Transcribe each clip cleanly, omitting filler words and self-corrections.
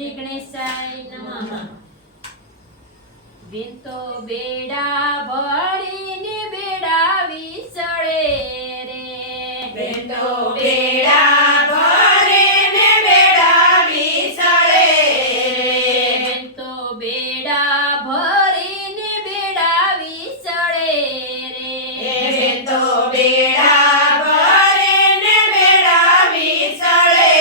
શ્રી ગણેશાય નમઃ. બેન તો બેડા ભરીને બેડા વિસળે રે. બેન તો બેડા ભરીને બેડા વિસળે રે. બેન તો બેડા ભરીને બેડા વિસળે રે. બેન તો બેડા ભરીને બેડા વિસળે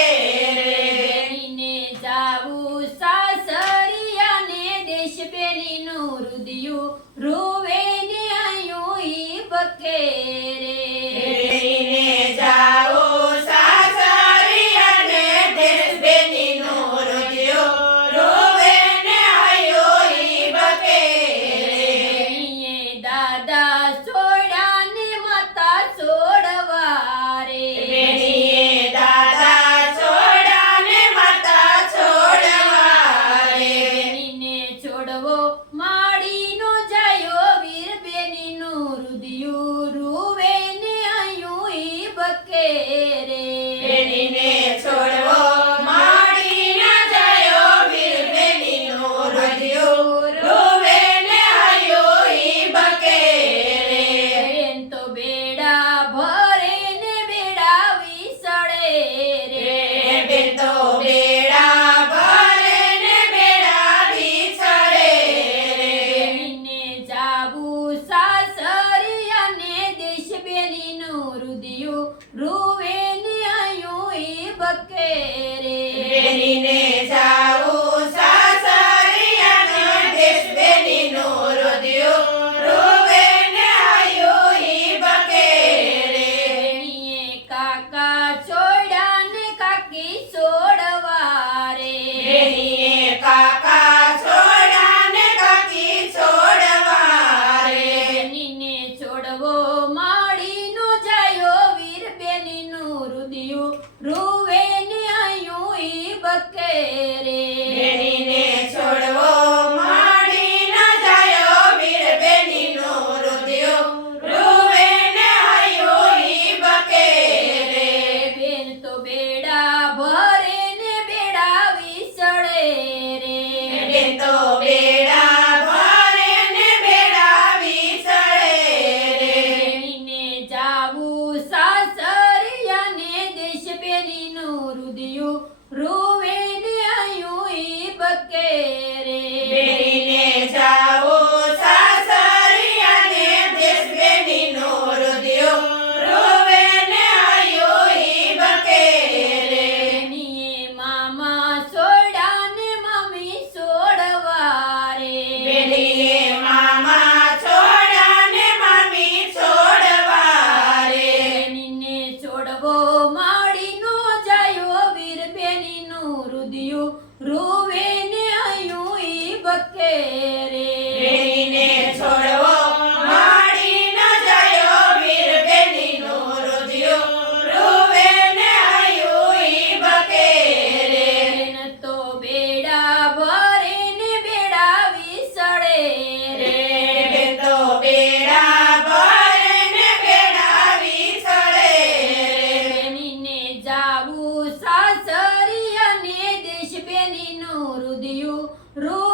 રે. બેનીને જાવું સાસરિયાને દેશ બેનીનું રુદિયું રૂવે ને આયું ઈ બકે રે. બેનીને જાઓ સાસરિયાને દેશ બેનીનું રુદિયું રોવે ને આયો ઈ બકે રે. બેનીએ દાદા છોડ્યા ને માતા છોડવા રે. બેનીએ દાદા છોડ્યા ને માતા છોડવા રે. બેનીને છોડવો માડીનો જાયો વીર બેનીનું રુદિયું રૂવે ને આયું ઈ બકે રે. બેનીને છોડવો માડી ન જાયો વીર બેનીનું હૃદયું રોવે ને આયો ઈ બકે રે. બેન તો બેડા ભરે ને બેડા વિસળે રે. બેન તો બેડા ભરે ને બેડા વિસળે રે. બેનીને જાવું સાસરિયાને દેશ બેનીનું રુદિયું રૂવે ને આયું ઈ બકે રે. બેનીને જાવું સાસરિયાને દેશ બેનીનું હૃદયું રોવે ને આયો ઈ બકે રે. બેનીએ કાકા છોડ્યા ને કાકી છોડવા રે. બેનીએ કાકા છોડ્યા ને કાકી છોડવા રે. બેનીને છોડવો માડીનો જાયો વીર બેનીનું રુદિયું રૂવે ને આયું ઈ બકે રે. બેનીને છોડવો માડી ન જાયો વીર બેનીનું હૃદયું રોવે ને આયો ઈ બકે રે. બેન તો બેડા ભરે ને બેડા વિસળે રે. બેન તો બેડા ભરે ને બેડા વિસળે રે. બેનીને જાવું સાસરિયાને દેશ બેનીનું રુદિયું રૂવે ને આયું ઈ બકે રે. બેનીને જાઓ સાસરિયાને દેશ બેનીનું હૃદયું રોવે ને આયો ઈ બકે રે. બેનીએ મામા છોડ્યા ને મમ્મી છોડવા રે. બેનીએ મામા છોડ્યા ને મામી છોડવા રે. બેનીને છોડવો માડીનો જાયો વીર બેનીનું રુદિયું રૂવે ને આયું ઈ બકે રે. બેનીને છોડવો માડી ન જાયો વીર બેનીનું હૃદયું રોવે ને આયો ઈ બકે રે. બેન તો બેડા ભરે ને બેડા વિસળે રે. બેન તો બેડા ભરે ને બેડા વિસળે રે. બેનીને જાવું સાસરિયાને દેશ બેનીનું રુદિયું રૂ